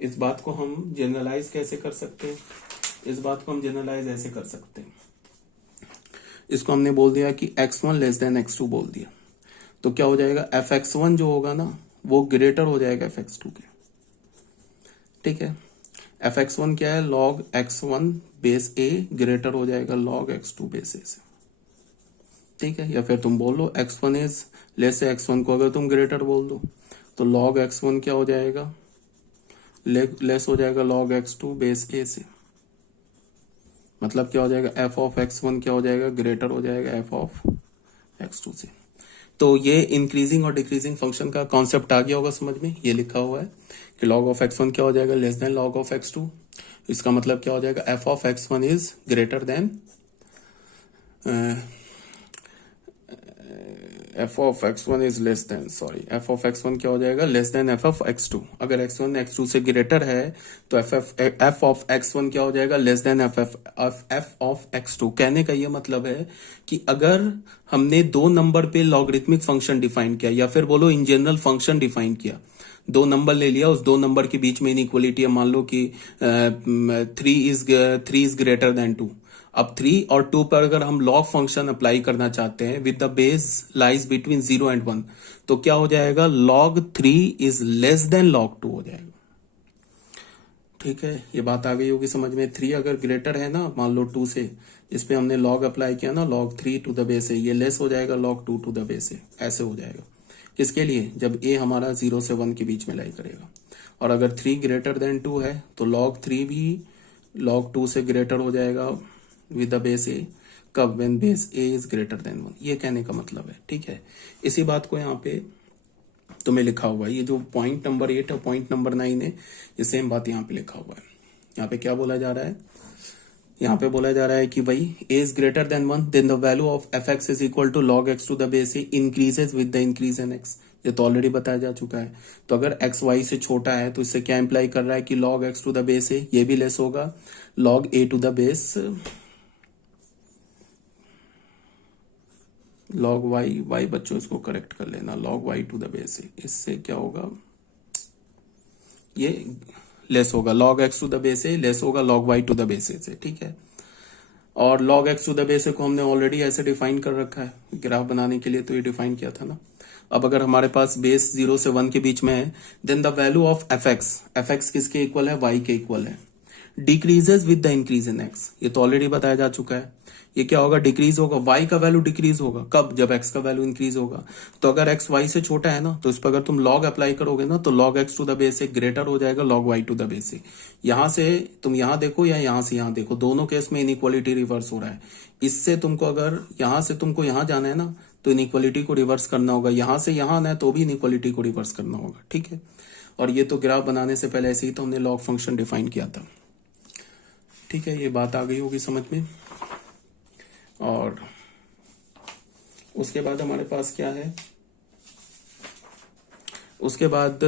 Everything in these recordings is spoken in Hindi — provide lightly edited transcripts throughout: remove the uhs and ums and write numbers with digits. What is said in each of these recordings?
इस बात को हम जनरलाइज कैसे कर सकते हैं? इस बात को हम जनरलाइज ऐसे कर सकते हैं, इसको हमने बोल दिया कि x1 लेस देन x2 बोल दिया, तो क्या हो जाएगा, fx1 जो होगा ना वो ग्रेटर हो जाएगा fx2 के। ठीक है, fx1 क्या है, log x1 base a greater हो जाएगा log x2 बेस a से। ठीक है, या फिर तुम बोल लो x1 इज लेस से x1 को अगर तुम ग्रेटर बोल दो तो log x1 क्या हो जाएगा, लेस हो जाएगा log x2 बेस a से। मतलब क्या हो जाएगा, f ऑफ x1 क्या हो जाएगा, ग्रेटर हो जाएगा f ऑफ x2 से। तो ये इंक्रीजिंग और डिक्रीजिंग फंक्शन का कॉन्सेप्ट आ गया होगा समझ में। ये लिखा हुआ है कि log ऑफ x1 क्या हो जाएगा, less than log of x2। इसका मतलब क्या हो जाएगा, f of x1 is greater then f of x1 is less than, sorry, f of x1 क्या हो जाएगा, less than f of x2। अगर x1 x2 से ग्रेटर है तो f ऑफ x1 क्या हो जाएगा, less than f of x2। कहने का ये मतलब है कि अगर हमने दो नंबर पे लॉगरिथमिक फंक्शन डिफाइन किया, या फिर बोलो इन जनरल फंक्शन डिफाइन किया, दो नंबर ले लिया, उस दो नंबर के बीच में इनइक्वलिटी है, मान लो कि 3 इज ग्रेटर देन 2। अब 3 और 2 पर अगर हम लॉग फंक्शन अप्लाई करना चाहते हैं with the base lies between 0 and 1, तो क्या हो जाएगा, log 3 is less than log 2 हो जाएगा। ठीक है, ये बात आ गई होगी समझ में। 3 अगर ग्रेटर है ना मान लो 2 से, इस पे हमने log अप्लाई किया ना, log 3 टू द बेस है, ये लेस हो जाएगा log 2 टू द बेस है, ऐसे हो जाएगा। किसके लिए, जब a हमारा 0 से 1 के बीच में लाई करेगा। और अगर 3 ग्रेटर देन 2 है तो log 3 भी log 2 से ग्रेटर हो जाएगा विद द बेस ए, कब, when base A is greater than 1। ये कहने का मतलब है। ठीक है, इसी बात को यहाँ पे तुम्हें लिखा हुआ है, ये जो पॉइंट नंबर 8 और पॉइंट नंबर 9 है, ये सेम बात यहाँ पे लिखा हुआ है। यहाँ पे क्या बोला जा रहा है, यहाँ पे बोला जा रहा है कि भाई a is greater than 1 then the value of fx is equal to log x to the base A increases with the increase in x। ये तो ऑलरेडी बताया जा चुका है। तो अगर x y से छोटा है तो इससे क्या इंप्लाई कर रहा है कि log x to the base a, ये भी लेस होगा log a to the base log y बच्चों इसको करेक्ट कर लेना, log y to the base है, इससे क्या होगा, ये लेस होगा log x to the base है, लेस होगा log y to the base से। ठीक है, और log x to the base को हमने ऑलरेडी ऐसे डिफाइन कर रखा है ग्राफ बनाने के लिए, तो ये डिफाइन किया था ना। अब अगर हमारे पास बेस 0 से 1 के बीच में है, then the value of fx किसके इक्वल है, y के इक्वल है, decreases with the increase in x। ये तो ऑलरेडी बताया जा चुका है। ये क्या होगा, डिक्रीज होगा, y का वैल्यू डिक्रीज होगा, कब, जब x का वैल्यू इंक्रीज होगा। तो अगर x y से छोटा है ना, तो इस पर अगर तुम log अप्लाई करोगे ना, तो log x to the base से ग्रेटर हो जाएगा log y to the base से। यहां से तुम यहां देखो या यहां से यहां देखो, दोनों केस में इनइक्वालिटी रिवर्स हो रहा है। इससे तुमको अगर यहां से तुमको यहां जाना है ना, तो इनइक्वालिटी को रिवर्स करना होगा, यहां से यहां आना है तो भी इनइक्वालिटी को रिवर्स करना होगा। ठीक है, और ये तो ग्राफ बनाने से पहले ऐसे ही तो हमने लॉग फंक्शन डिफाइन किया था। ठीक है, ये बात आ गई होगी समझ में। और उसके बाद हमारे पास क्या है, उसके बाद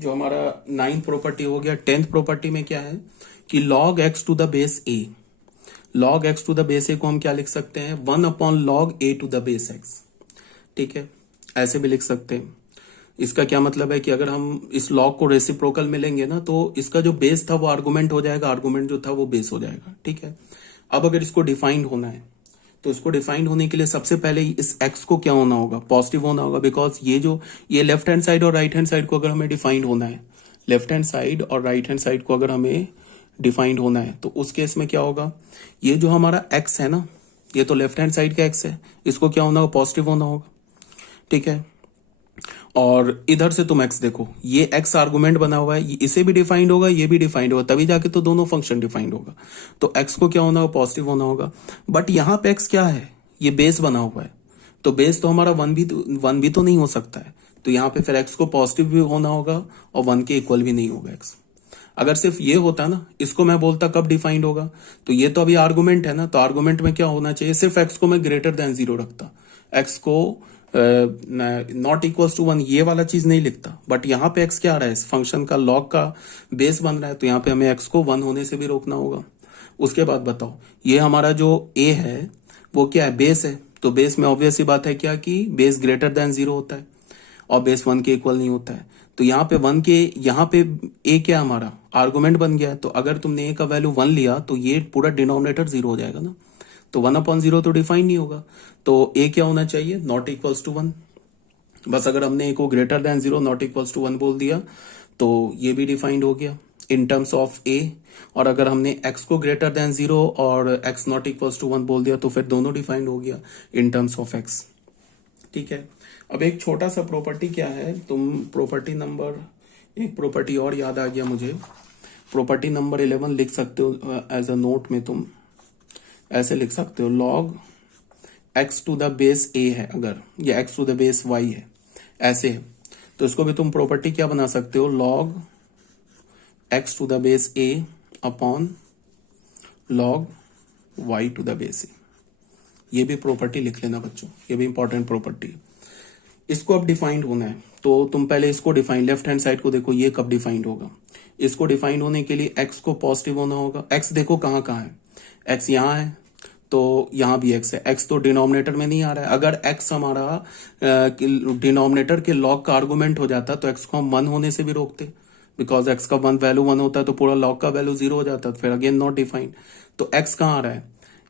जो हमारा 9th प्रॉपर्टी हो गया, 10th प्रॉपर्टी में क्या है कि log x to the base a, log x to the base a को हम क्या लिख सकते हैं, 1 upon log a to the base x। ठीक है, ऐसे भी लिख सकते हैं। इसका क्या मतलब है कि अगर हम इस log को रेसिप्रोकल में लेंगे ना, तो इसका जो बेस था वो आर्गुमेंट हो जाएगा, आर्गुमेंट जो था वो बेस हो जाएगा। ठीक है, अब अगर इसको डिफाइंड होना है तो इसको डिफाइंड होने के लिए सबसे पहले इस x को क्या होना होगा, पॉजिटिव होना होगा, बिकॉज ये लेफ्ट हैंड साइड और राइट हैंड साइड को अगर हमें डिफाइंड होना है, लेफ्ट हैंड साइड और राइट हैंड साइड को अगर हमें डिफाइंड होना है, तो उस केस में क्या होगा, ये जो हमारा x है ना, ये तो लेफ्ट हैंड साइड का x है, इसको क्या होना होगा, पॉजिटिव होना होगा। ठीक है, और इधर से तुम x देखो, ये x आर्गुमेंट बना हुआ है, इसे भी डिफाइंड होगा, ये भी डिफाइंड होगा, तभी जाके तो दोनों फंक्शन डिफाइंड होगा। तो x को क्या होना होगा, पॉजिटिव होना होगा। बट यहाँ पे x क्या है, ये बेस बना हुआ है, तो बेस तो हमारा 1 भी तो नहीं हो सकता है, तो यहाँ पे फिर x को पॉजिटिव भी होना होगा और 1 के इक्वल भी नहीं होगा x। अगर सिर्फ ये होता ना, इसको मैं बोलता कब डिफाइंड होगा, तो ये तो अभी आर्गुमेंट है ना, तो आर्गुमेंट में क्या होना चाहिए, सिर्फ x को मैं ग्रेटर देन 0 रखता, x को नॉट इक्वल्स टू 1, ये वाला चीज नहीं लिखता। बट यहाँ पे x क्या आ रहा है, इस फंक्शन का log का बेस बन रहा है, तो यहाँ पे हमें x को 1 होने से भी रोकना होगा। उसके बाद बताओ, ये हमारा जो a है वो क्या है, बेस है, तो बेस में ऑब्वियस ही बात है क्या कि बेस ग्रेटर देन 0 होता है और बेस 1 के इक्वल नहीं होता है। तो यहाँ पे 1 के यहाँ पे a क्या हमारा आर्गुमेंट बन गया है, तो अगर तुमने a का वैल्यू 1 लिया तो ये पूरा डिनोमिनेटर 0 हो जाएगा ना, तो 1/0 तो डिफाइन नहीं होगा, तो a क्या होना चाहिए, नॉट इक्वल्स टू 1। बस अगर हमने a को greater than 0 not equals to 1 बोल दिया तो ये भी डिफाइंड हो गया इन टर्म्स ऑफ a, और अगर हमने x को ग्रेटर देन 0 और x नॉट इक्वल्स टू 1 बोल दिया तो फिर दोनों डिफाइंड हो गया इन टर्म्स ऑफ x। ठीक है, अब एक छोटा सा प्रॉपर्टी क्या है, तुम प्रॉपर्टी नंबर, एक प्रॉपर्टी और याद आ गया मुझे, प्रॉपर्टी नंबर 11 लिख सकते हो एज अ नोट में, तुम ऐसे लिख सकते हो, log x to the base a है अगर, या x to the base y है ऐसे है, तो इसको भी तुम प्रॉपर्टी क्या बना सकते हो, log x to the base a upon log y to the base a। ये भी प्रॉपर्टी लिख लेना बच्चों, ये भी इंपॉर्टेंट प्रॉपर्टी है। इसको अब डिफाइंड होना है तो तुम पहले इसको डिफाइन, लेफ्ट हैंड साइड को देखो ये कब डिफाइंड होगा। इसको डिफाइन होने के लिए x को पॉजिटिव होना होगा। x देखो कहाँ कहाँ है, x यहाँ है तो यहाँ भी x है, x तो डिनोमिनेटर में नहीं आ रहा है। अगर x हमारा डिनोमिनेटर के लॉग का आर्गुमेंट हो जाता तो x को हम 1 होने से भी रोकते, बिकॉज x का वैल्यू 1 होता है तो पूरा लॉग का वैल्यू 0 हो जाता, फिर अगेन नॉट डिफाइंड। तो x कहाँ आ रहा है,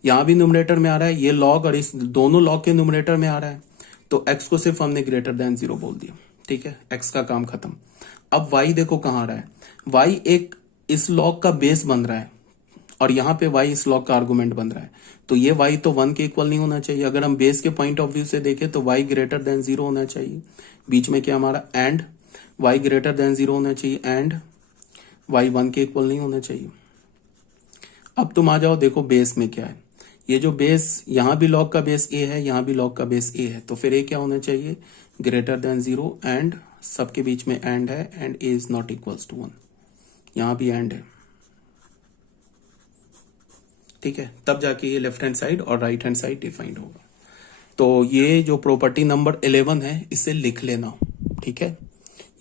यहाँ भी न्यूमरेटर में आ रहा है, ये लॉग और इस दोनों लॉग के न्यूमरेटर में आ रहा है, तो x को सिर्फ हमने ग्रेटर देन 0 बोल दिया। ठीक है, x का काम खत्म। अब y देखो कहाँ आ रहा है, y एक इस लॉग का बेस बन रहा है और यहाँ पे y इस लॉग का आर्गुमेंट बन रहा है, तो ये y तो 1 के इक्वल नहीं होना चाहिए। अगर हम बेस के पॉइंट ऑफ व्यू से देखें तो y ग्रेटर देन 0 होना चाहिए, बीच में क्या हमारा एंड y ग्रेटर देन 0 होना चाहिए, एंड y 1 के इक्वल नहीं होना चाहिए। अब तुम आ जाओ देखो बेस में क्या है, ये जो बेस यहाँ भी लॉग का बेस a है, यहाँ भी लॉग का बेस a है, तो फिर a क्या होना चाहिए, ग्रेटर देन 0 एंड सबके बीच में एंड है, and a is not equals to 1, यहाँ भी एंड है। ठीक है, तब जाके ये लेफ्ट हैंड साइड और राइट हैंड साइड डिफाइंड होगा। तो ये जो प्रॉपर्टी नंबर 11 है इसे लिख लेना। ठीक है,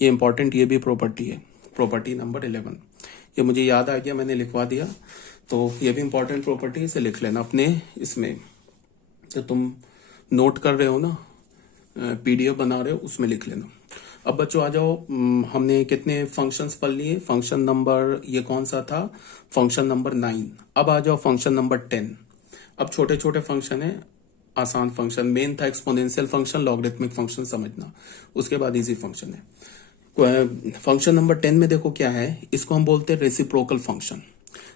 ये इंपॉर्टेंट, ये भी प्रॉपर्टी है, प्रॉपर्टी नंबर 11, ये मुझे याद आ गया, मैंने लिखवा दिया, तो ये भी इंपॉर्टेंट प्रॉपर्टी, इसे लिख लेना अपने इसमें, तो तुम नोट कर रहे हो ना, पीडीएफ बना रहे हो उसमें लिख लेना। अब बच्चों आ जाओ, हमने कितने फंक्शंस पढ़ लिए, फंक्शन नंबर ये कौन सा था, फंक्शन नंबर 9। अब आ जाओ फंक्शन नंबर 10। अब छोटे छोटे फंक्शन है, आसान फंक्शन, मेन था एक्सपोनेंशियल फंक्शन, लॉगरिथमिक फंक्शन समझना, उसके बाद इजी फंक्शन है। फंक्शन नंबर 10 में देखो क्या है, इसको हम बोलते हैं रेसिप्रोकल फंक्शन।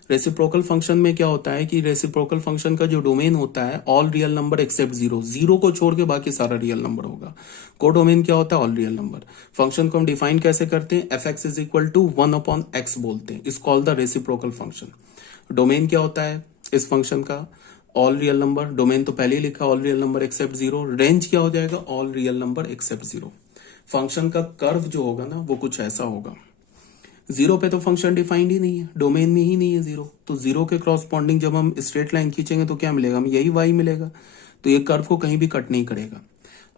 रेसिप्रोकल फंक्शन में क्या होता है कि रेसिप्रोकल फंक्शन का जो डोमेन होता है ऑल रियल नंबर एक्सेप्ट 0, 0 को छोड़ के बाकी सारा रियल नंबर होगा। कोडोमेन क्या होता है, ऑल रियल नंबर। फंक्शन को हम डिफाइन कैसे करते हैं, f x is equal to 1/x बोलते हैं, इस call the reciprocal function. Domain क्या होता है इस फंक्शन का, ऑल रियल नंबर, डोमेन तो पहले ही लिखा all real number except 0। Range क्या हो जाएगा, all real number except 0। Function का कर्व जो होगा ना वो कुछ ऐसा होगा, 0 पे तो फंक्शन डिफाइंड ही नहीं है, डोमेन में ही नहीं है 0, तो 0 के क्रॉसपॉन्डिंग जब हम स्ट्रेट लाइन खींचेंगे तो क्या मिलेगा, हमें यही y मिलेगा, तो ये कर्व को कहीं भी कट नहीं करेगा।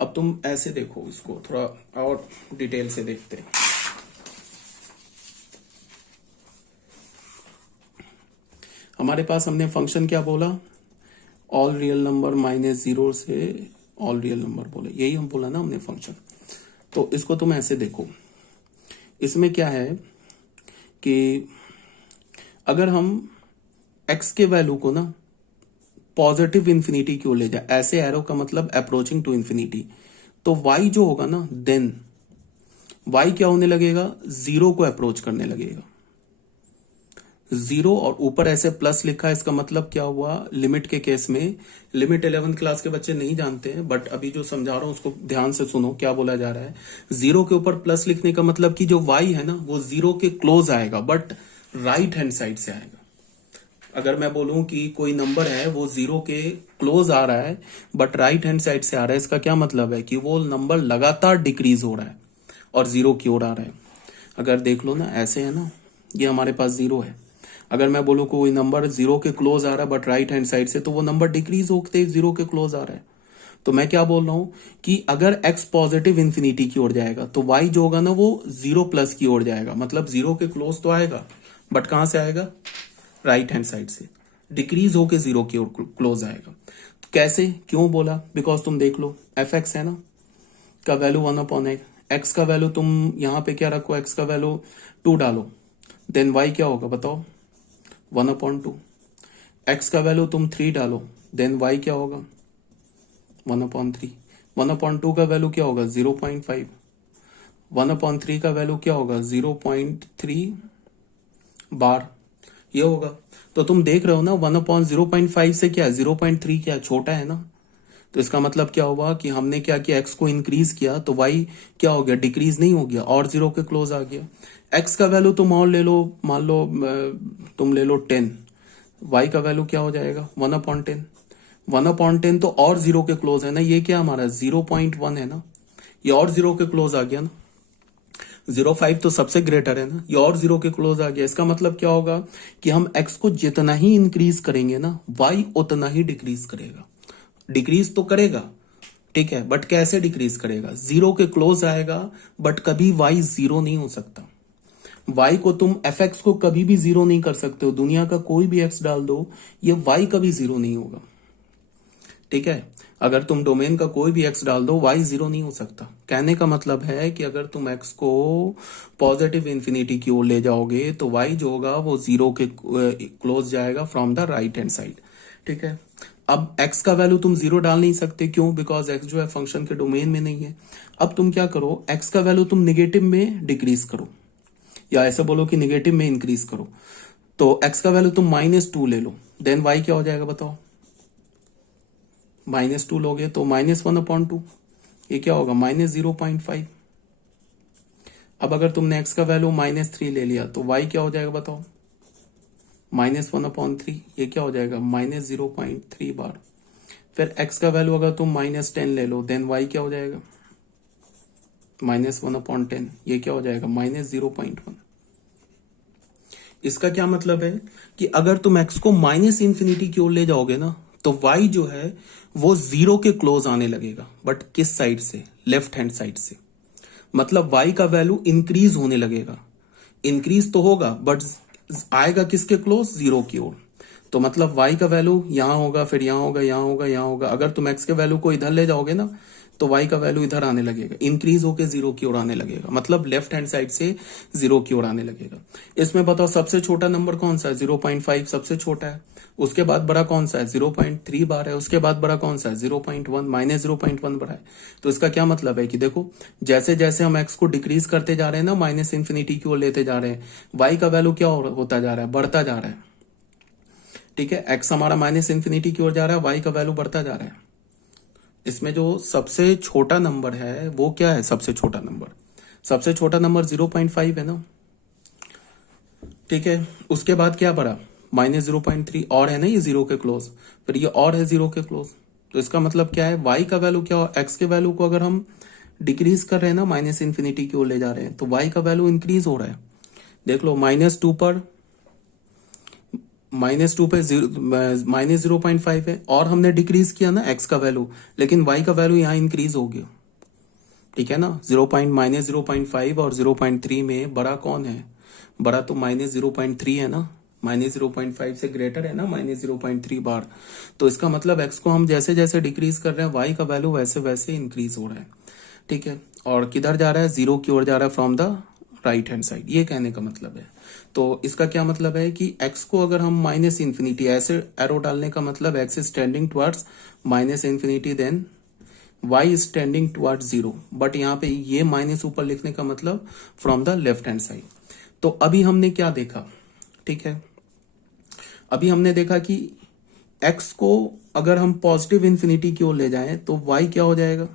अब तुम ऐसे देखो, इसको थोड़ा और डिटेल से देखते हैं। हमारे पास हमने फंक्शन क्या बोला, ऑल रियल नंबर -0 से ऑल रियल नंबर बोले, यही हम बोला ना हमने फंक्शन। तो इसको तुम ऐसे देखो, इसमें क्या है कि अगर हम x के वैल्यू को ना पॉजिटिव इंफिनिटी क्यों ले जाए, ऐसे एरो का मतलब अप्रोचिंग टू इंफिनिटी, तो y जो होगा ना देन y क्या होने लगेगा, 0 को अप्रोच करने लगेगा, 0, और ऊपर ऐसे प्लस लिखा है, इसका मतलब क्या हुआ, लिमिट के केस में, लिमिट 11th क्लास के बच्चे नहीं जानते हैं बट अभी जो समझा रहा हूं उसको ध्यान से सुनो, क्या बोला जा रहा है। 0 के ऊपर प्लस लिखने का मतलब कि जो y है ना वो 0 के क्लोज आएगा बट राइट हैंड साइड से आएगा। अगर मैं बोलूं कि कोई नंबर है वो 0 के क्लोज आ रहा है बट राइट हैंड साइड से आ रहा है, इसका क्या मतलब है कि वो नंबर लगातार डिक्रीज हो रहा है और 0 की ओर आ रहा है। अगर देख लो ना, ऐसे है ना, ये हमारे पास 0 है, अगर मैं बोलूं कोई नंबर 0 के क्लोज आ रहा है बट राइट हैंड साइड से, तो वो नंबर डिक्रीज होते 0 के क्लोज आ रहा है। तो मैं क्या बोल रहा हूं कि अगर x पॉजिटिव इंफिनिटी की ओर जाएगा तो y जो होगा ना वो 0 प्लस की ओर जाएगा, मतलब 0 के क्लोज तो आएगा बट कहां से आएगा, राइट हैंड साइड से, डिक्रीज होके 0 की ओर क्लोज आएगा। कैसे, क्यों बोला, बिकॉज तुम देख लो एफ एक्स है ना का वैल्यू 1/x, एक्स का वैल्यू तुम यहां पे क्या रखो, एक्स का वैल्यू 2 डालो, देन वाई क्या होगा बताओ, 1/2। एक्स का वैल्यू तुम 3 डालो, देन वाई क्या होगा, 1/3। 1/2 का वैल्यू क्या होगा, 0.5। 1/3 का वैल्यू क्या होगा, 0.3 बार, ये होगा। तो तुम देख रहे हो ना, 1/0.5 से क्या है, 0.3 क्या है, छोटा है ना। तो इसका मतलब क्या हुआ कि हमने क्या किया, एक्स को इंक्रीज किया तो वाई क्या हो गया, डिक्रीज नहीं हो गया और 0 के क्लोज आ गया। एक्स का वैल्यू तुम और ले लो, मान लो तुम ले लो 10, वाई का वैल्यू क्या हो जाएगा, 1/10। 1/10 तो और 0 के क्लोज है ना, ये क्या हमारा 0.1 है ना, ये और 0 के क्लोज आ गया ना। 0.5 तो सबसे ग्रेटर है ना, ये और 0 के क्लोज आ गया। इसका मतलब क्या होगा कि हम x को जितना ही इंक्रीज करेंगे ना, y उतना ही डिक्रीज करेगा। डिक्रीज तो करेगा, ठीक है, बट कैसे डिक्रीज करेगा, 0 के क्लोज आएगा, बट कभी y 0 नहीं हो सकता। y को तुम fx को कभी भी 0 नहीं कर सकते हो, दुनिया का कोई भी x डाल दो, ये y कभी 0 नहीं होगा, ठीक है। अगर तुम डोमेन का कोई भी x डाल दो, y 0 नहीं हो सकता। कहने का मतलब है कि अगर तुम x को पॉजिटिव इंफिनिटी की ओर ले जाओगे तो y जो होगा वो 0 के क्लोज जाएगा from the right hand side, ठीक है। अब x का वैल्यू तुम 0 डाल नहीं सकते, क्यों, बिकॉज x जो है फंक्शन के डोमेन में नहीं है। अब तुम क्या करो, x का वैल्यू तुम निगेटिव में डिक्रीज करो, या ऐसे बोलो कि निगेटिव में इंक्रीज करो। तो x का वैल्यू तुम -2 ले लो, देन y क्या हो जाएगा बताओ, -2 लोगे तो -1/2, ये क्या होगा, -0.5। अब अगर तुमने x का वैल्यू -3 ले लिया तो y क्या हो जाएगा बताओ, -1/3, ये क्या हो जाएगा, -0.3 बार। फिर x का वैल्यू अगर तुम -10 ले लो, देन y क्या हो जाएगा, -1/10, ये क्या हो जाएगा, -0.1। इसका क्या मतलब है कि अगर तुम x को -इंफिनिटी की ओर ले जाओगे ना, तो y जो है वो 0 के क्लोज आने लगेगा, बट किस साइड से, लेफ्ट हैंड साइड से। मतलब y का वैल्यू इंक्रीज होने लगेगा, इंक्रीज तो होगा बट आएगा किसके क्लोज, 0 की ओर। तो मतलब y का वैल्यू यहां होगा, फिर यहां होगा, यहां होगा, यहां होगा। अगर तुम x के वैल्यू को इधर ले जाओगे ना, तो y का वैल्यू इधर आने लगेगा, इंक्रीज होके 0 की ओर आने लगेगा, मतलब लेफ्ट हैंड साइड से 0 की ओर आने लगेगा। इसमें बताओ सबसे छोटा नंबर कौन सा है, 0.5 सबसे छोटा है। उसके बाद बड़ा कौन सा है, 0.3 बार है। उसके बाद बड़ा कौन सा है, 0.1, -0.1 बड़ा है। तो इसका क्या मतलब है कि देखो, जैसे जैसे हम x को डिक्रीज करते जा रहे हैं ना, माइनस इंफिनिटी की ओर लेते जा रहे हैं, y का वैल्यू क्या होता जा रहा है, बढ़ता जा रहा है, ठीक है। x हमारा -इंफिनिटी की ओर जा रहा है, y का वैल्यू बढ़ता जा रहा है। इसमें जो सबसे छोटा नंबर है वो क्या है, सबसे छोटा नंबर, सबसे छोटा नंबर 0.5 है ना, ठीक है। उसके बाद क्या बढ़ा, -0.3 और है ना, ये 0 के क्लोज, फिर ये और है 0 के क्लोज। तो इसका मतलब क्या है, y का वैल्यू क्या हो, x के वैल्यू को अगर हम डिक्रीज कर रहे हैं ना, -इंफिनिटी की ओर ले जा रहे हैं, तो y का वैल्यू इंक्रीज हो रहा है। देख लो, -2 पर -2 पे -0.5 है, और हमने डिक्रीज किया ना x का वैल्यू, लेकिन y का वैल्यू यहाँ इंक्रीज हो गया, ठीक है ना। -0.5 और 0.3 में बड़ा कौन है, बड़ा तो -0.3 है ना, -0.5 से ग्रेटर है ना, -0.3 बार। तो इसका मतलब x को हम जैसे जैसे डिक्रीज कर रहे हैं, y का वैल्यू वैसे वैसे इंक्रीज हो रहा है, ठीक है। और किधर जा रहा है, 0 की ओर जा रहा है from the right hand side, ये कहने का मतलब है। तो इसका क्या मतलब है कि x को अगर हम -इंफिनिटी, ऐसे एरो डालने का मतलब x is tending towards -infinity, then y is tending towards 0, but यहाँ पे ये माइनस ऊपर लिखने का मतलब from the left hand side. तो अभी हमने क्या देखा, ठीक है, अभी हमने देखा कि x को अगर हम पॉजिटिव इंफिनिटी की ओर ले जाएं तो y क्या हो जाएगा,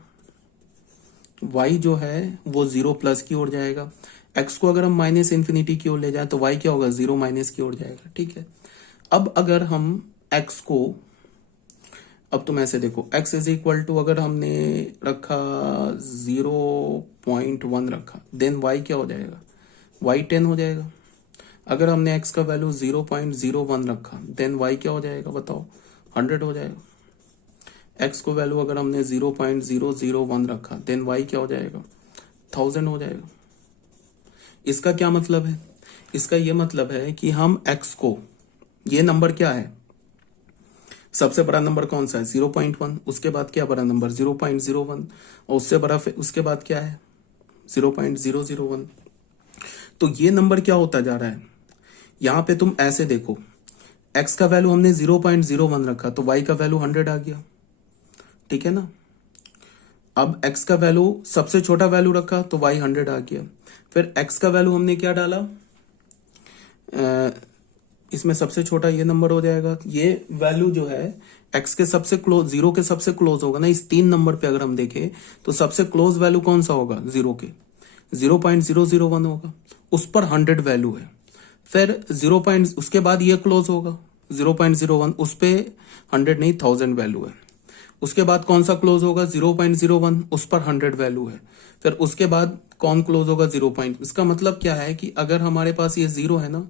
y जो है वो 0 प्लस की ओर जाएगा। x को अगर हम -इंफिनिटी की ओर ले जाएं तो y क्या होगा, 0 माइनस की ओर जाएगा, ठीक है। अब अगर हम x को, अब तुम ऐसे देखो, x इज इक्वल टू अगर हमने रखा 0.1 रखा, देन y क्या हो जाएगा, y 10 हो जाएगा। अगर हमने x का वैल्यू 0.01 रखा, देन y क्या हो जाएगा बताओ, 100 हो जाएगा। x को वैल्यू अगर हमने 0.001 रखा, देन y क्या हो जाएगा, 1000 हो जाएगा। इसका क्या मतलब है, इसका ये मतलब है कि हम x को, ये नंबर क्या है, सबसे बड़ा नंबर कौन सा है, 0.1, उसके बाद क्या बड़ा नंबर 0.01, और उससे बड़ा उसके बाद क्या है 0.001। तो ये नंबर क्या होता जा रहा है, यहां पे तुम ऐसे देखो, x का वैल्यू हमने 0.01 रखा तो y का वैल्यू 100 आ गया, ठीक है ना। अब x का वैल्यू सबसे छोटा वैल्यू रखा तो y 100 आ गया। फिर x का वैल्यू हमने क्या डाला, इसमें सबसे छोटा ये नंबर हो जाएगा। ये वैल्यू जो है x के सबसे क्लोज, जीरो के सबसे क्लोज होगा ना, इस 3 नंबर पे अगर हम देखें तो सबसे क्लोज वैल्यू कौन सा होगा, जीरो के 0.001 होगा, उस पर 100 वैल्यू है। फिर उसके बाद ये क्लोज होगा 0.01, उस पे 100 नहीं 1000 वैल्यू है। उसके बाद कौन सा क्लोज होगा 0.01, उस पर 100 वैल्यू है। फिर उसके बाद कौन क्लोज होगा 0. इसका मतलब क्या है कि अगर हमारे पास ये जीरो है ना,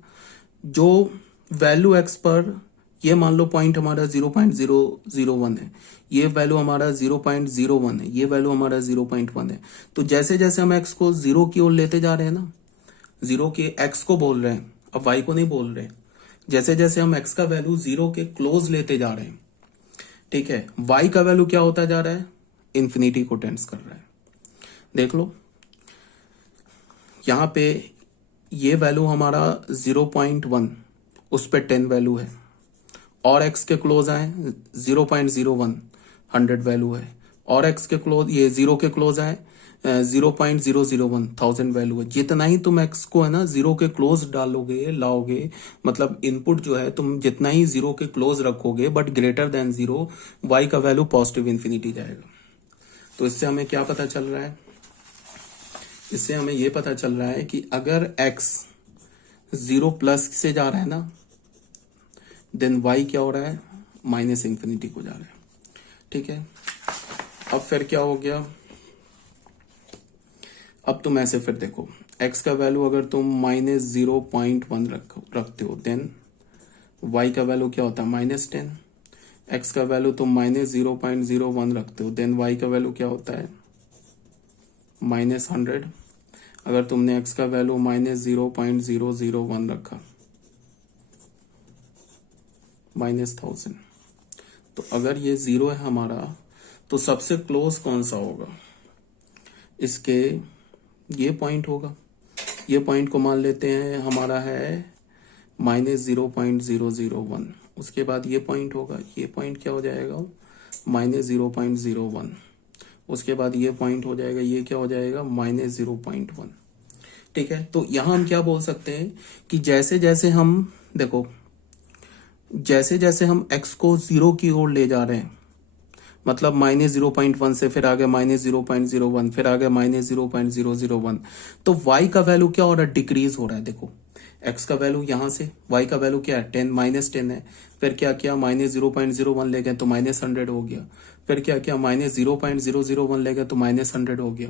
जो वैल्यू x पर, ये मान लो पॉइंट हमारा 0.001 है, ये वैल्यू हमारा 0.01 है, ये वैल्यू हमारा 0.1 है। तो जैसे जैसे हम x को जीरो की ओर लेते जा रहे हैं ना, जीरो के x को बोल रहे हैं, अब y को नहीं बोल रहे, जैसे जैसे हम x का वैल्यू जीरो के क्लोज लेते जा रहे हैं, ठीक है, y का वैल्यू क्या होता जा रहा है, इंफिनिटी को टेंड्स कर रहा है। देख लो यहां पे ये वैल्यू हमारा 0.1, उस पे 10 वैल्यू है, और x के क्लोज आए 0.01, 100 वैल्यू है, और x के क्लोज, ये जीरो के क्लोज आए 0.001, 1000 वैल्यू है। जितना ही तुम x को है ना जीरो के क्लोज डालोगे, लाओगे, मतलब इनपुट जो है तुम जितना ही जीरो के क्लोज रखोगे but greater than zero, y का वैल्यू पॉजिटिव इंफिनिटी जाएगा। तो इससे हमें क्या पता चल रहा है, इससे हमें यह पता चल रहा है कि अगर x 0+ से जा रहा है ना, देन y क्या हो रहा है, माइनस इंफिनिटी को जा रहा है, ठीक है। अब फिर क्या हो गया, अब तुम ऐसे फिर देखो, x का वैल्यू अगर तुम -0.1 रखते हो, देन y का वैल्यू क्या होता है, -10। x का वैल्यू तुम -0.01 रखते हो, देन y का वैल्यू क्या होता है, -100। अगर तुमने x का वैल्यू -0.001 रखा, -1000। तो अगर ये जीरो है हमारा, तो सबसे क्लोज कौन सा होगा, इसके ये पॉइंट होगा। ये पॉइंट को मान लेते हैं हमारा है -0.001। उसके बाद ये पॉइंट होगा, ये पॉइंट क्या हो जाएगा, -0.01। उसके बाद ये पॉइंट हो जाएगा, ये क्या हो जाएगा, -0.1, ठीक है। तो यहां हम क्या बोल सकते हैं कि जैसे जैसे हम देखो, जैसे जैसे हम x को जीरो की ओर ले जा रहे हैं, मतलब -0.1 से फिर आगे -0.01, फिर आगे -0.001, तो y का वैल्यू क्या हो रहा है, डिक्रीज हो रहा है। देखो x का वैल्यू यहां से, y का वैल्यू क्या है, 10, -10 है। फिर क्या किया, -0.01 ले गए तो -100 हो गया। फिर क्या किया, -0.001 ले गए तो -100 हो गया।